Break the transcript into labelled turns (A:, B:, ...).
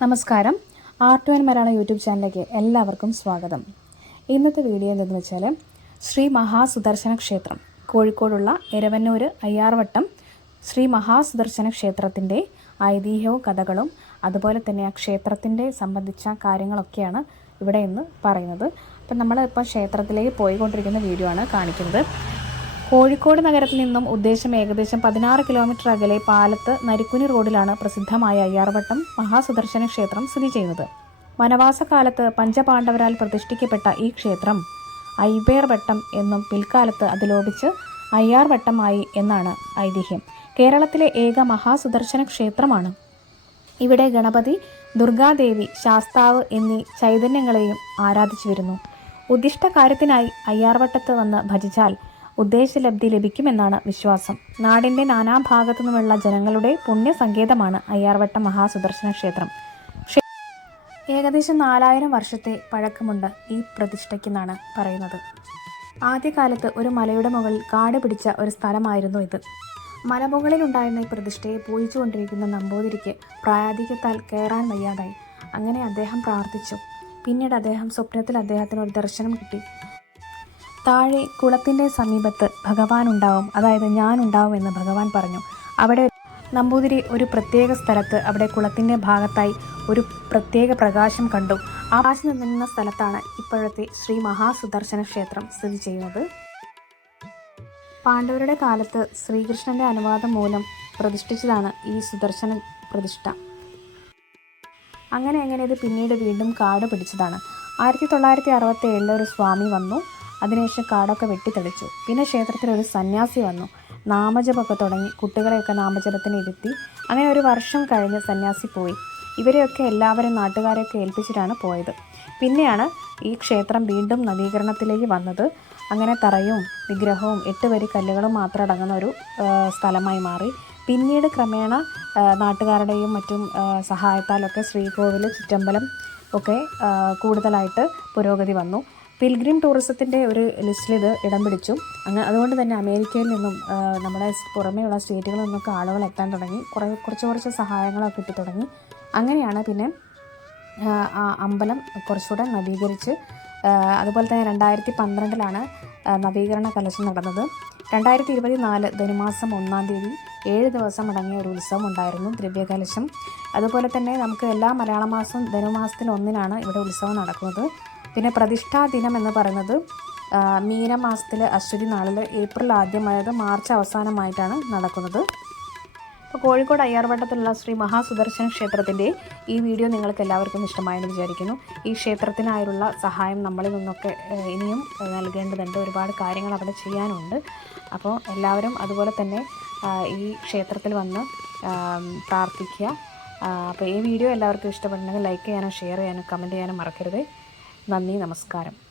A: നമസ്കാരം. R and Malayalam YouTube ചാനലിലേക്ക് എല്ലാവർക്കും സ്വാഗതം. ഇന്നത്തെ വീഡിയോ എന്തെന്ന് വെച്ചാൽ ശ്രീ മഹാസുദർശന ക്ഷേത്രം കോഴിക്കോടുള്ള എരവന്നൂർ അയ്യാർവട്ടം ശ്രീ മഹാസുദർശന ക്ഷേത്രത്തിന്റെ ഐതിഹ്യവും കഥകളും അതുപോലെ തന്നെ ആ ക്ഷേത്രത്തിന്റെ സംബന്ധിച്ച കാര്യങ്ങളൊക്കെയാണ് ഇവിടെ ഇന്ന് പറയുന്നത്. അപ്പം നമ്മളിപ്പോൾ ക്ഷേത്രത്തിലേക്ക് പോയിക്കൊണ്ടിരിക്കുന്ന വീഡിയോ ആണ് കാണിക്കുന്നത്. കോഴിക്കോട് നഗരത്തിൽ നിന്നും ഉദ്ദേശം ഏകദേശം പതിനാറ് കിലോമീറ്റർ അകലെ പാലത്ത് നരിക്കുനി റോഡിലാണ് പ്രസിദ്ധമായ അയ്യാർവട്ടം മഹാസുദർശന ക്ഷേത്രം സ്ഥിതി ചെയ്യുന്നത്. വനവാസകാലത്ത് പഞ്ചപാണ്ഡവരാൽ പ്രതിഷ്ഠിക്കപ്പെട്ട ഈ ക്ഷേത്രം ഐബേർവട്ടം എന്നും പിൽക്കാലത്ത് അത് ലോപിച്ച് അയ്യാർവട്ടമായി എന്നാണ് ഐതിഹ്യം. കേരളത്തിലെ ഏക മഹാസുദർശന ക്ഷേത്രമാണ്. ഇവിടെ ഗണപതി ദുർഗാദേവി ശാസ്താവ് എന്നീ ചൈതന്യങ്ങളെയും ആരാധിച്ചു വരുന്നു ഉദ്ദിഷ്ട കാര്യത്തിനായി അയ്യാർവട്ടത്ത് വന്ന് ഭജിച്ചാൽ ഉദ്ദേശലബ്ധി ലഭിക്കുമെന്നാണ് വിശ്വാസം. നാടിന്റെ നാനാഭാഗത്തു നിന്നുമുള്ള ജനങ്ങളുടെ പുണ്യസങ്കേതമാണ് അയ്യാർവട്ടം മഹാസുദർശന ക്ഷേത്രം. ഏകദേശം നാലായിരം വർഷത്തെ പഴക്കമുണ്ട് ഈ പ്രതിഷ്ഠയ്ക്കെന്നാണ് പറയുന്നത്. ആദ്യകാലത്ത് ഒരു മലയുടെ മുകളിൽ കാട് പിടിച്ച ഒരു സ്ഥലമായിരുന്നു ഇത്. മലമുകളിലുണ്ടായിരുന്ന ഈ പ്രതിഷ്ഠയെ പൂജിച്ചുകൊണ്ടിരിക്കുന്ന നമ്പൂതിരിക്ക് പ്രായാധിക്യത്താൽ കയറാൻ വയ്യാതായി. അങ്ങനെ അദ്ദേഹം പ്രാർത്ഥിച്ചു. പിന്നീട് അദ്ദേഹം സ്വപ്നത്തിൽ അദ്ദേഹത്തിന് ഒരു ദർശനം കിട്ടി. താഴെ കുളത്തിന്റെ സമീപത്ത് ഭഗവാൻ ഉണ്ടാവും അതായത് ഞാൻ ഉണ്ടാവും എന്ന് ഭഗവാൻ പറഞ്ഞു. അവിടെ നമ്പൂതിരി ഒരു പ്രത്യേക സ്ഥലത്ത് അവിടെ കുളത്തിന്റെ ഭാഗത്തായി ഒരു പ്രത്യേക പ്രകാശം കണ്ടു. ആ പ്രകാശം നിന്ന സ്ഥലത്താണ് ഇപ്പോഴത്തെ ശ്രീ മഹാസുദർശന ക്ഷേത്രം സ്ഥിതി ചെയ്യുന്നത്. പാണ്ഡവരുടെ കാലത്ത് ശ്രീകൃഷ്ണന്റെ അനുവാദം മൂലം പ്രതിഷ്ഠിച്ചതാണ് ഈ സുദർശന പ്രതിഷ്ഠ. അങ്ങനെ അങ്ങനെ ഇത് പിന്നീട് വീണ്ടും കാട് പിടിച്ചതാണ്. ആയിരത്തി തൊള്ളായിരത്തി അറുപത്തി ഏഴിൽ ഒരു സ്വാമി വന്നു. അതിനുശേഷം കാടൊക്കെ വെട്ടിത്തെളിച്ചു. പിന്നെ ക്ഷേത്രത്തിൽ ഒരു സന്യാസി വന്നു. നാമജപമൊക്കെ തുടങ്ങി. കുട്ടികളെയൊക്കെ നാമജപത്തിന് ഇരുത്തി. അങ്ങനെ ഒരു വർഷം കഴിഞ്ഞ് സന്യാസി പോയി. ഇവരെയൊക്കെ എല്ലാവരും നാട്ടുകാരെയൊക്കെ ഏൽപ്പിച്ചിട്ടാണ് പോയത്. പിന്നെയാണ് ഈ ക്ഷേത്രം വീണ്ടും നവീകരണത്തിലേക്ക് വന്നത്. അങ്ങനെ തറയും വിഗ്രഹവും എട്ട് വരി കല്ലുകളും മാത്രം അടങ്ങുന്ന ഒരു സ്ഥലമായി മാറി. പിന്നീട് ക്രമേണ നാട്ടുകാരുടെയും മറ്റും സഹായത്താലൊക്കെ ശ്രീകോവിൽ ചുറ്റമ്പലം ഒക്കെ കൂടുതലായിട്ട് പുരോഗതി വന്നു. പിൽഗ്രിം ടൂറിസത്തിന്റെ ഒരു ലിസ്റ്റിൽ ഇത് ഇടം പിടിച്ചു. അങ്ങനെ അതുകൊണ്ട് തന്നെ അമേരിക്കയിൽ നിന്നും നമ്മുടെ പുറമേയുള്ള സ്റ്റേറ്റുകളിൽ നിന്നൊക്കെ ആളുകൾ എത്താൻ തുടങ്ങി. കുറേ കുറച്ച് കുറച്ച് സഹായങ്ങളൊക്കെ കിട്ടി തുടങ്ങി. അങ്ങനെയാണ് പിന്നെ ആ, അമ്പലം കുറച്ചുകൂടെ നവീകരിച്ച് അതുപോലെ തന്നെ രണ്ടായിരത്തി പന്ത്രണ്ടിലാണ് നവീകരണ കലശം നടന്നത്. രണ്ടായിരത്തി ഇരുപത്തി നാല് ധനുമാസം ഒന്നാം തീയതി ഏഴ് ദിവസം അടങ്ങിയ ഒരു ഉത്സവം ഉണ്ടായിരുന്നു ദ്രവ്യകലശം. അതുപോലെ തന്നെ നമുക്ക് എല്ലാ മലയാള മാസം ധനുമാസത്തിൽ ഒന്നിനാണ് ഇവിടെ ഉത്സവം നടക്കുന്നത്. പിന്നെ പ്രതിഷ്ഠാ ദിനം എന്ന് പറയുന്നത് മീനമാസത്തിലെ അശ്വതി നാളിൽ ഏപ്രിൽ ആദ്യമായത് മാർച്ച് അവസാനമായിട്ടാണ് നടക്കുന്നത്. അപ്പോൾ കോഴിക്കോട് അയ്യാർവട്ടത്തിലുള്ള ശ്രീ മഹാസുദർശന ക്ഷേത്രത്തിന്റെ ഈ വീഡിയോ നിങ്ങൾക്ക് എല്ലാവർക്കും ഇഷ്ടമായെന്ന് വിചാരിക്കുന്നു. ഈ ക്ഷേത്രത്തിനായുള്ള സഹായം നമ്മളിൽ നിന്നൊക്കെ ഇനിയും നൽകേണ്ടതുണ്ട്. ഒരുപാട് കാര്യങ്ങൾ അവിടെ ചെയ്യാനുണ്ട്. അപ്പോൾ എല്ലാവരും അതുപോലെ തന്നെ ഈ ക്ഷേത്രത്തിൽ വന്ന് പ്രാർത്ഥിക്കുക. അപ്പോൾ ഈ വീഡിയോ എല്ലാവർക്കും ഇഷ്ടപ്പെട്ടുണ്ടെങ്കിൽ ലൈക്ക് ചെയ്യാനോ ഷെയർ ചെയ്യാനോ കമന്റ് ചെയ്യാനോ മറക്കരുത്. നന്ദി നമസ്കാരം.